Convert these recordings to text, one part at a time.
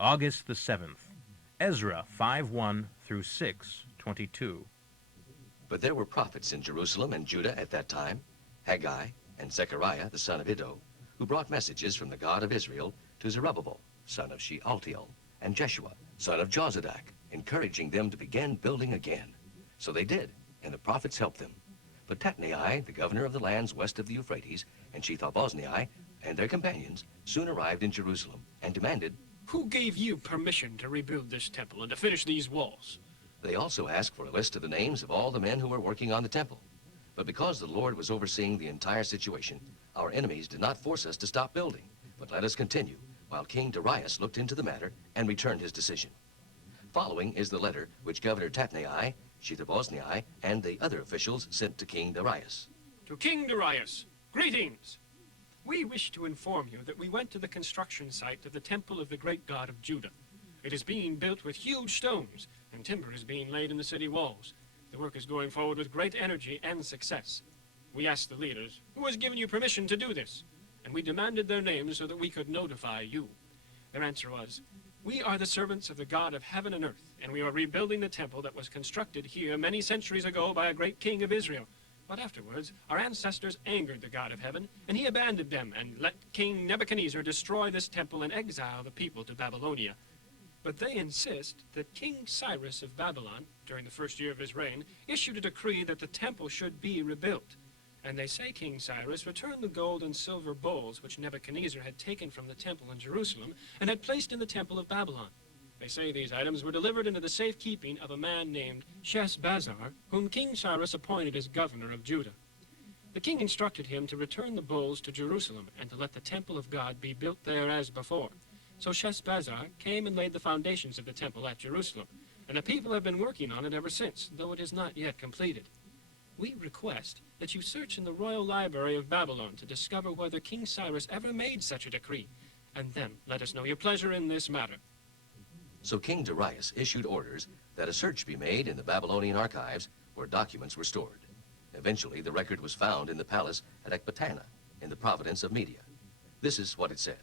August the 7th. Ezra 5:1 through 6:22. But there were prophets in Jerusalem and Judah at that time, Haggai and Zechariah the son of Iddo, who brought messages from the God of Israel to Zerubbabel, son of Shealtiel, and Jeshua, son of Jozadak, encouraging them to begin building again. So they did, and the prophets helped them. But Tatnai, the governor of the lands west of the Euphrates, and Shethar-boznai and their companions soon arrived in Jerusalem and demanded, "Who gave you permission to rebuild this temple and to finish these walls?" They also asked for a list of the names of all the men who were working on the temple. But because the Lord was overseeing the entire situation, our enemies did not force us to stop building, but let us continue, while King Darius looked into the matter and returned his decision. Following is the letter which Governor Tatnai, Shethar-boznai, and the other officials sent to King Darius. To King Darius, greetings! We wish to inform you that we went to the construction site of the temple of the great God of Judah. It is being built with huge stones, and timber is being laid in the city walls. The work is going forward with great energy and success. We asked the leaders, who has given you permission to do this? And we demanded their names so that we could notify you. Their answer was, we are the servants of the God of heaven and earth, and we are rebuilding the temple that was constructed here many centuries ago by a great king of Israel. But afterwards, our ancestors angered the God of heaven, and he abandoned them and let King Nebuchadnezzar destroy this temple and exile the people to Babylonia. But they insist that King Cyrus of Babylon, during the first year of his reign, issued a decree that the temple should be rebuilt. And they say King Cyrus returned the gold and silver bowls which Nebuchadnezzar had taken from the temple in Jerusalem and had placed in the temple of Babylon. They say these items were delivered into the safekeeping of a man named Sheshbazzar, whom King Cyrus appointed as governor of Judah. The king instructed him to return the bowls to Jerusalem and to let the temple of God be built there as before. So Sheshbazzar came and laid the foundations of the temple at Jerusalem, and the people have been working on it ever since, though it is not yet completed. We request that you search in the royal library of Babylon to discover whether King Cyrus ever made such a decree, and then let us know your pleasure in this matter. So King Darius issued orders that a search be made in the Babylonian archives where documents were stored. Eventually, the record was found in the palace at Ecbatana in the province of Media. This is what it said.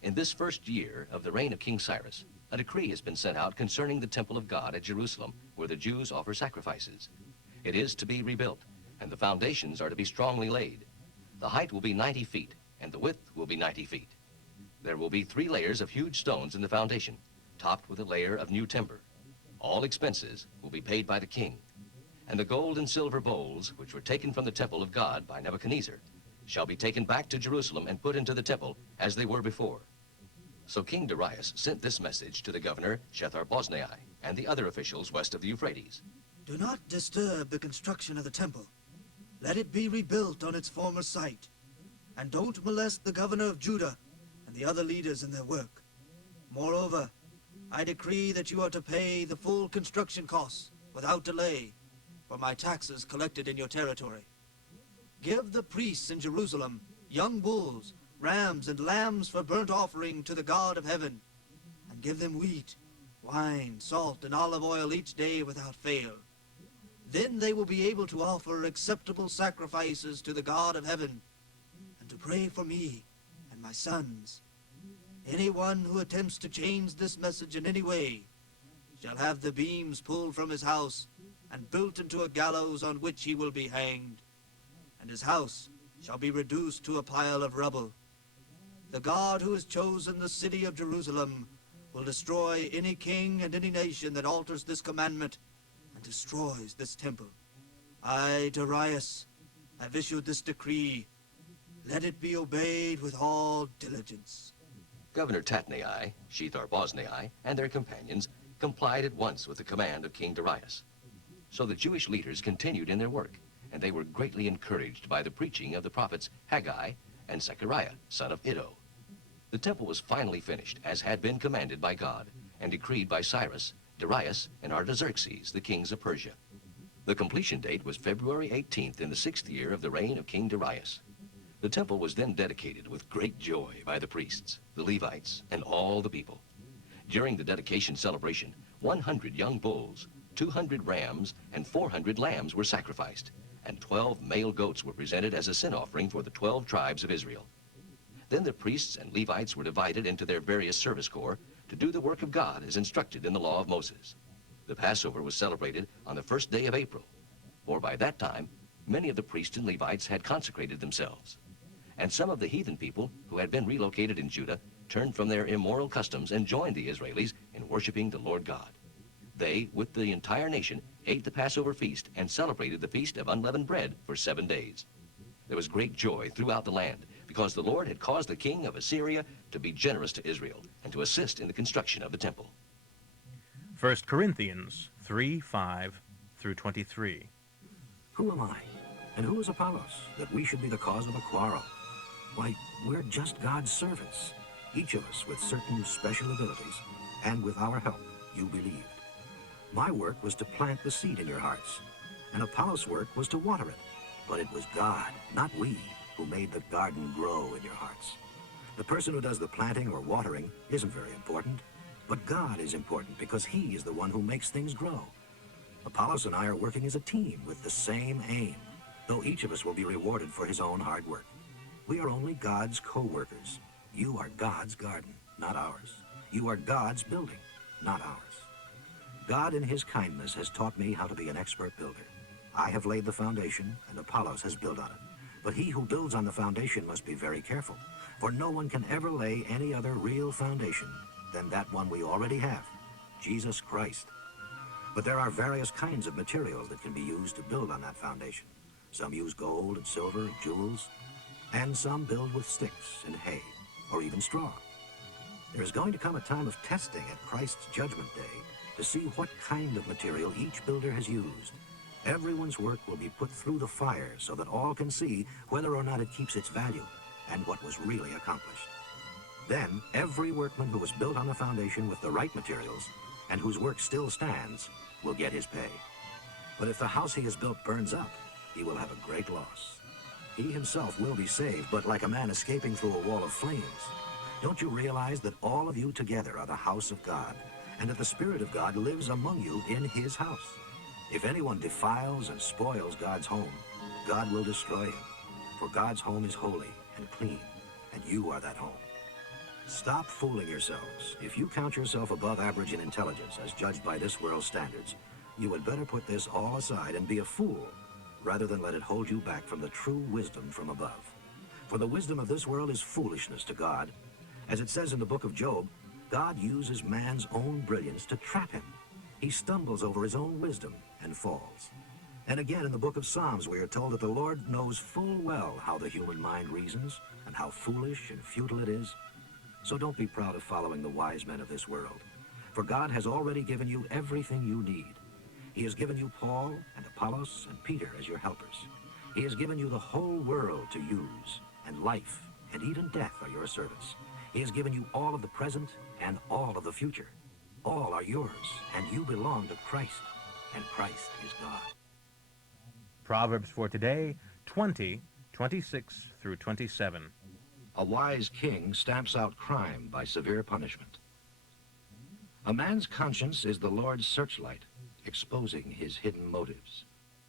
In this first year of the reign of King Cyrus, a decree has been sent out concerning the temple of God at Jerusalem, where the Jews offer sacrifices. It is to be rebuilt, and the foundations are to be strongly laid. The height will be 90 feet, and the width will be 90 feet. There will be 3 layers of huge stones in the foundation, topped with a layer of new timber. All expenses will be paid by the king, and the gold and silver bowls, which were taken from the temple of God by Nebuchadnezzar, shall be taken back to Jerusalem and put into the temple as they were before. So King Darius sent this message to the governor Shethar-boznai and the other officials west of the Euphrates. Do not disturb the construction of the temple. Let it be rebuilt on its former site. And don't molest the governor of Judah and the other leaders in their work. Moreover, I decree that you are to pay the full construction costs without delay for my taxes collected in your territory. Give the priests in Jerusalem young bulls, rams, and lambs for burnt offering to the God of heaven, and give them wheat, wine, salt, and olive oil each day without fail. Then they will be able to offer acceptable sacrifices to the God of heaven, and to pray for me and my sons. Anyone who attempts to change this message in any way shall have the beams pulled from his house and built into a gallows on which he will be hanged, and his house shall be reduced to a pile of rubble. The God who has chosen the city of Jerusalem will destroy any king and any nation that alters this commandment and destroys this temple. I, Darius, have issued this decree. Let it be obeyed with all diligence. Governor Tatnai, Shethar-boznai, and their companions complied at once with the command of King Darius. So the Jewish leaders continued in their work, and they were greatly encouraged by the preaching of the prophets Haggai and Zechariah, son of Iddo. The temple was finally finished, as had been commanded by God, and decreed by Cyrus, Darius, and Artaxerxes, the kings of Persia. The completion date was February 18th in the 6th year of the reign of King Darius. The temple was then dedicated with great joy by the priests, the Levites, and all the people. During the dedication celebration, 100 young bulls, 200 rams, and 400 lambs were sacrificed, and 12 male goats were presented as a sin offering for the 12 tribes of Israel. Then the priests and Levites were divided into their various service corps to do the work of God as instructed in the law of Moses. The Passover was celebrated on the first day of April, for by that time, many of the priests and Levites had consecrated themselves. And some of the heathen people who had been relocated in Judah turned from their immoral customs and joined the Israelis in worshiping the Lord God. They, with the entire nation, ate the Passover feast and celebrated the Feast of Unleavened Bread for 7 days. There was great joy throughout the land because the Lord had caused the king of Assyria to be generous to Israel and to assist in the construction of the temple. 1 Corinthians 3:5 through 23. Who am I, and who is Apollos, that we should be the cause of a quarrel? Why, we're just God's servants, each of us with certain special abilities, and with our help, you believed. My work was to plant the seed in your hearts, and Apollos' work was to water it. But it was God, not we, who made the garden grow in your hearts. The person who does the planting or watering isn't very important, but God is important because he is the one who makes things grow. Apollos and I are working as a team with the same aim, though each of us will be rewarded for his own hard work. We are only God's co-workers. You are God's garden, not ours. You are God's building, not ours. God in his kindness has taught me how to be an expert builder. I have laid the foundation, and Apollos has built on it. But he who builds on the foundation must be very careful, for no one can ever lay any other real foundation than that one we already have, Jesus Christ. But there are various kinds of materials that can be used to build on that foundation. Some use gold and silver and jewels, and some build with sticks and hay, or even straw. There is going to come a time of testing at Christ's judgment day to see what kind of material each builder has used. Everyone's work will be put through the fire so that all can see whether or not it keeps its value and what was really accomplished. Then, every workman who was built on the foundation with the right materials and whose work still stands will get his pay. But if the house he has built burns up, he will have a great loss. He himself will be saved, but like a man escaping through a wall of flames. Don't you realize that all of you together are the house of God, and that the Spirit of God lives among you in his house? If anyone defiles and spoils God's home, God will destroy him, for God's home is holy and clean, and you are that home. Stop fooling yourselves. If you count yourself above average in intelligence as judged by this world's standards, you had better put this all aside and be a fool, rather than let it hold you back from the true wisdom from above. For the wisdom of this world is foolishness to God. As it says in the book of Job, God uses man's own brilliance to trap him. He stumbles over his own wisdom and falls. And again in the book of Psalms we are told that the Lord knows full well how the human mind reasons and how foolish and futile it is. So don't be proud of following the wise men of this world, for God has already given you everything you need. He has given you Paul and Apollos and Peter as your helpers. He has given you the whole world to use, and life and even death are your servants. He has given you all of the present and all of the future. All are yours, and you belong to Christ, and Christ is God. Proverbs for today, 20:26 through 27. A wise king stamps out crime by severe punishment. A man's conscience is the Lord's searchlight, exposing his hidden motives.